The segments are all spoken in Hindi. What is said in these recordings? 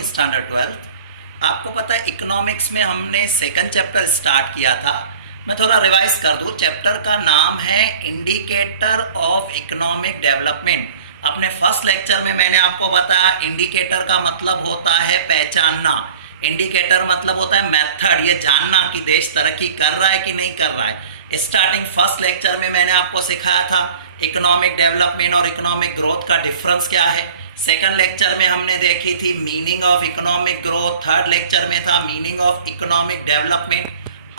Morning standard 12th। आपको पता है इकोनॉमिक्स में हमने सेकंड चैप्टर स्टार्ट किया था। मैं थोड़ा रिवाइज कर दूं। चैप्टर का नाम है इंडिकेटर ऑफ इकोनॉमिक डेवलपमेंट। अपने फर्स्ट लेक्चर में मैंने आपको बताया इंडिकेटर का मतलब होता है पहचानना, इंडिकेटर मतलब होता है मेथड, ये जानना कि देश तरक्की कर रहा है कि नहीं कर रहा है। स्टार्टिंग फर्स्ट लेक्चर में मैंने आपको सिखाया था इकोनॉमिक डेवलपमेंट और इकोनॉमिक ग्रोथ का डिफरेंस क्या है। सेकंड लेक्चर में हमने देखी थी meaning of economic growth, third lecture में था मीनिंग ऑफ इकोनॉमिक डेवलपमेंट।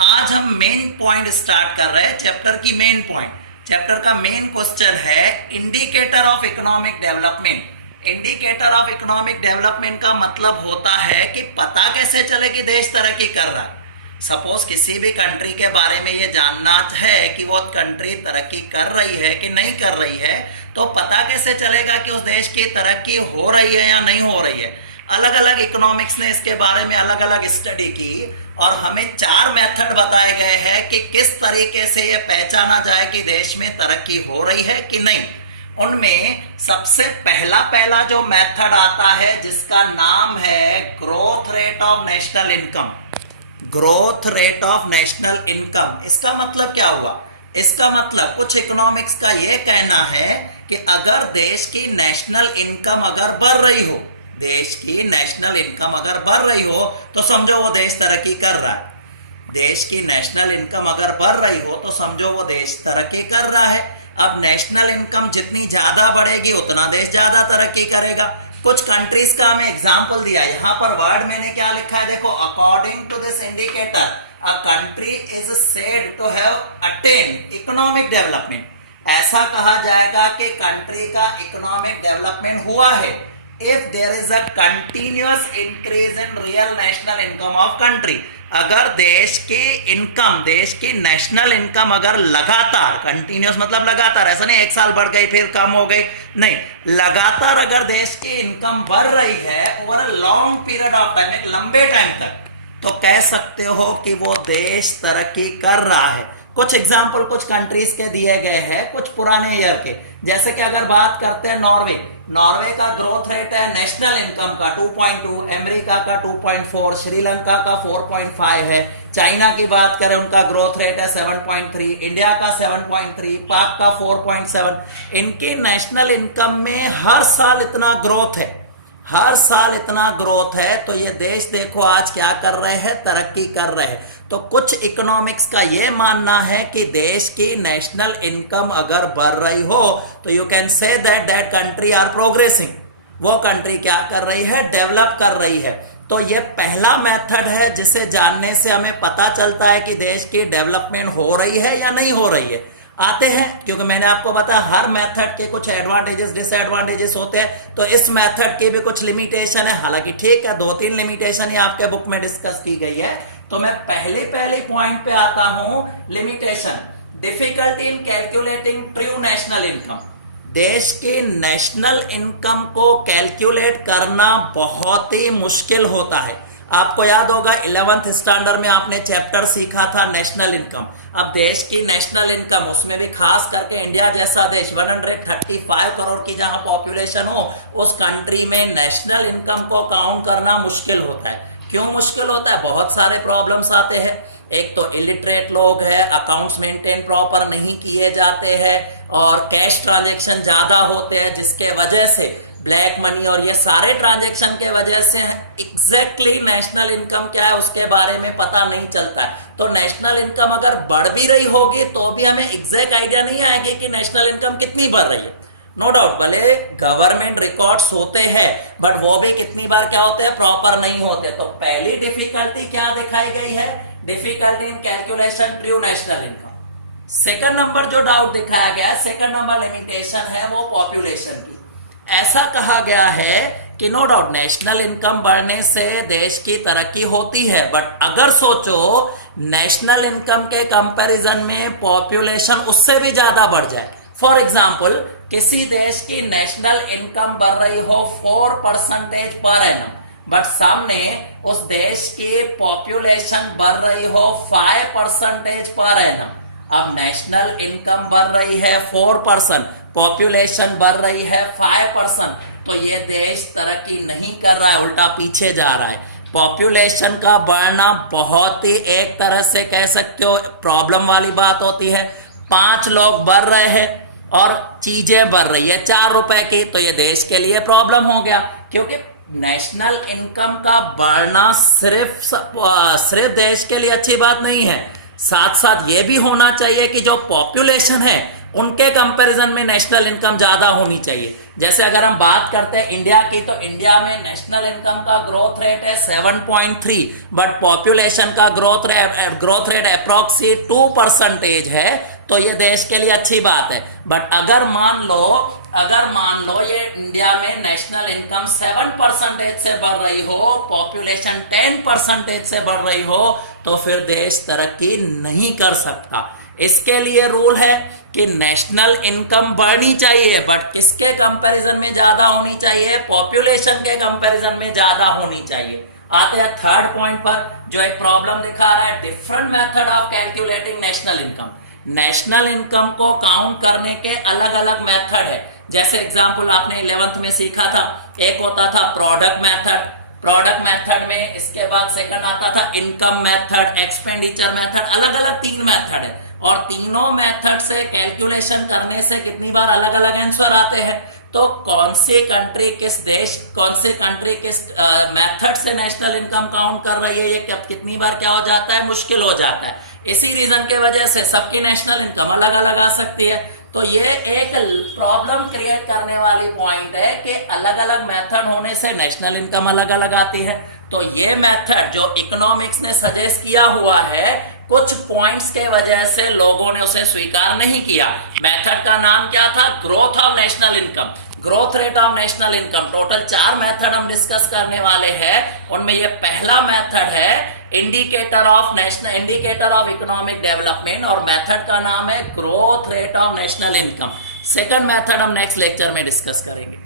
आज हम मेन पॉइंट स्टार्ट कर रहे हैं, चैप्टर की मेन पॉइंट। चैप्टर का मेन क्वेश्चन है indicator of economic development. Indicator of economic development का मतलब होता है कि पता कैसे चले कि देश तरक्की कर रहा है। सपोज किसी भी कंट्री के बारे में ये जानना है कि वो कंट्री तरक्की कर रही है कि नहीं कर रही है, तो पता कैसे चलेगा कि उस देश की तरक्की हो रही है या नहीं हो रही है। अलग अलग इकोनॉमिक्स ने इसके बारे में अलग अलग स्टडी की और हमें 4 मेथड बताए गए हैं कि किस तरीके से ये पहचाना जाए कि देश में तरक्की हो रही है कि नहीं। उनमें सबसे पहला जो मेथड आता है जिसका नाम है growth rate of national income. Growth rate of national income, इसका मतलब क्या हुआ? इसका मतलब कुछ इकोनॉमिक्स का यह कहना है कि अगर देश की नेशनल इनकम अगर बढ़ रही हो, देश की नेशनल इनकम अगर बढ़ रही हो तो समझो वो देश तरक्की कर रहा है। देश की नेशनल इनकम अगर बढ़ रही हो तो समझो वो देश तरक्की कर रहा है। अब नेशनल इनकम जितनी ज्यादा बढ़ेगी उतना देश ज्यादा तरक्की करेगा। कुछ कंट्रीज का हमें एग्जांपल दिया, यहां पर वर्ड मैंने क्या लिखा है देखो, according to this indicator a country is said to have attained economic development. ऐसा कहा जाएगा कि कंट्री का इकोनॉमिक डेवलपमेंट हुआ है if there is a continuous increase in real national income of country। अगर देश की इनकम, देश की नेशनल इनकम अगर लगातार, कंटिन्यूस मतलब लगातार, ऐसा नहीं एक साल बढ़ गई फिर कम हो गई, नहीं, लगातार अगर देश की इनकम बढ़ रही है over a long period of time, एक लंबे टाइम तक, तो कह सकते हो कि वो देश तरक्की कर रहा है। कुछ एग्जाम्पल कुछ कंट्रीज के दिए गए हैं कुछ पुराने ईयर के, जैसे कि अगर बात करते हैं नॉर्वे, नॉर्वे का ग्रोथ रेट है नेशनल इनकम का 2.2, अमेरिका का 2.4, श्रीलंका का 4.5 है। चाइना की बात करें उनका ग्रोथ रेट है 7.3, इंडिया का 7.3, पाक का 4.7। इनकी नेशनल इनकम में हर साल इतना ग्रोथ है, हर साल इतना ग्रोथ है, तो ये देश देखो आज क्या कर रहे हैं, तरक्की कर रहे हैं। तो कुछ इकोनॉमिक्स का ये मानना है कि देश की नेशनल इनकम अगर बढ़ रही हो तो you can say that that country are progressing, वो कंट्री क्या कर रही है, डेवलप कर रही है। तो ये पहला मेथड है जिसे जानने से हमें पता चलता है कि देश की डेवलपमेंट हो रही है या नहीं हो रही है। आते हैं, क्योंकि मैंने आपको बताया हर मेथड के कुछ एडवांटेजेस डिसएडवांटेजेस होते हैं, तो इस मेथड की भी कुछ लिमिटेशन है। हालांकि ठीक है, 2-3 लिमिटेशन ही आपके बुक में डिस्कस की गई है। तो मैं पहले पॉइंट पे आता हूं, limitation, difficulty in calculating true national income. देश की नेशनल इनकम को कैलकुलेट करना बहुत ही मुश्किल होता है। आपको याद होगा 11th स्टैंडर्ड में आपने चैप्टर सीखा था नेशनल इनकम। अब देश की नेशनल इनकम, उसमें भी खास करके इंडिया जैसा देश 135 करोड़ की जहां पॉपुलेशन हो, उस कंट्री में नेशनल इनकम को काउंट करना मुश्किल होता है। क्यों मुश्किल होता है? बहुत सारे प्रॉब्लम्स आते हैं। एक तो इलिटरेट लोग हैं, अकाउंट्स मेंटेन प्रॉपर नहीं किए जाते हैं और कैश ट्रांजैक्शन ज्यादा होते हैं, जिसके वजह से ब्लैक मनी और ये सारे ट्रांजैक्शन के वजह से एग्जैक्टली नेशनल इनकम क्या है उसके बारे में पता नहीं चलता है। तो नेशनल इनकम अगर बढ़ भी रही होगी तो भी हमें एग्जैक्ट आइडिया नहीं आएगी कि नेशनल इनकम कितनी बढ़ रही है। नो डाउट, भले गवर्नमेंट रिकॉर्ड्स होते हैं बट वो भी कितनी बार क्या होते हैं, प्रॉपर नहीं होते। तो पहली डिफिकल्टी क्या दिखाई गई है, difficulty in calculation true national income. Second number जो डाउट दिखाया गया, सेकंड नंबर लिमिटेशन है वो पॉपुलेशन की। ऐसा कहा गया है कि नो डाउट नेशनल इनकम बढ़ने से देश की तरक्की होती है, बट अगर सोचो नेशनल इनकम के कंपैरिजन में पॉपुलेशन उससे भी ज्यादा बढ़ जाए। फॉर एग्जांपल, किसी देश की नेशनल इनकम बढ़ रही हो 4% पर एनम, बट सामने उस देश की पॉपुलेशन बढ़ रही हो 5% पर एनम। अब नेशनल इनकम बढ़ रही है 4%, पॉपुलेशन बढ़ रही है 5%, तो ये देश तरक्की नहीं कर रहा है, उल्टा पीछे जा रहा है। पॉपुलेशन का बढ़ना बहुत ही एक तरह से कह सकते हो प्रॉब्लम वाली बात होती है। 5 लोग बढ़ रहे हैं और चीजें बढ़ रही है 4 रुपए की, तो ये देश के लिए प्रॉब्लम हो गया। क्योंकि नेशनल इनकम का बढ़ना सिर्फ देश के लिए अच्छी बात नहीं है, साथ साथ ये भी होना चाहिए कि जो पॉपुलेशन है उनके कंपैरिजन में नेशनल इनकम ज्यादा होनी चाहिए। जैसे अगर हम बात करते हैं इंडिया की, तो इंडिया में नेशनल इनकम का ग्रोथ रेट है 7.3, बट पॉपुलेशन का ग्रोथ रेट अप्रोक्सीमेट 2% है, तो ये देश के लिए अच्छी बात है। बट अगर मान लो ये इंडिया में नेशनल इनकम 7% से बढ़ रही हो, पॉपुलेशन 10% से बढ़ रही हो, तो फिर देश तरक्की नहीं कर सकता। इसके लिए रूल है कि नेशनल इनकम बढ़नी चाहिए, बट किसके कंपैरिजन में ज्यादा होनी चाहिए? पॉपुलेशन के कंपैरिजन में ज्यादा होनी चाहिए। आते हैं थर्ड पॉइंट पर, जो एक प्रॉब्लम दिखा रहा है, different method of calculating national income. National income को काउंट करने के अलग अलग मेथड है। जैसे एग्जांपल आपने 11th में सीखा था, एक होता था प्रोडक्ट मेथड में, इसके बाद सेकंड आता था इनकम मेथड, एक्सपेंडिचर मेथड, अलग अलग 3 मेथड है। और तीनों मेथड से कैलकुलेशन करने से कितनी बार अलग अलग आंसर आते हैं। तो कौन सी कंट्री किस मेथड से नेशनल इनकम काउंट कर रही है, ये कितनी बार क्या हो जाता है, मुश्किल हो जाता है। इसी रीजन के वजह से सबकी नेशनल इनकम अलग अलग आ सकती है। तो ये एक प्रॉब्लम क्रिएट करने वाली पॉइंट है कि अलग अलग मेथड होने से नेशनल इनकम अलग अलग आती है। तो ये मेथड जो इकोनॉमिक्स ने सजेस्ट किया हुआ है, कुछ पॉइंट्स के वजह से लोगों ने उसे स्वीकार नहीं किया। मेथड का नाम क्या था? Growth of national income, growth rate of national income. Total 4 method हम डिस्कस करने वाले हैं। उनमें ये पहला मेथड है इंडिकेटर ऑफ इकोनॉमिक डेवलपमेंट, और मेथड का नाम है growth rate of national income. Second method हम नेक्स्ट लेक्चर में डिस्कस करेंगे।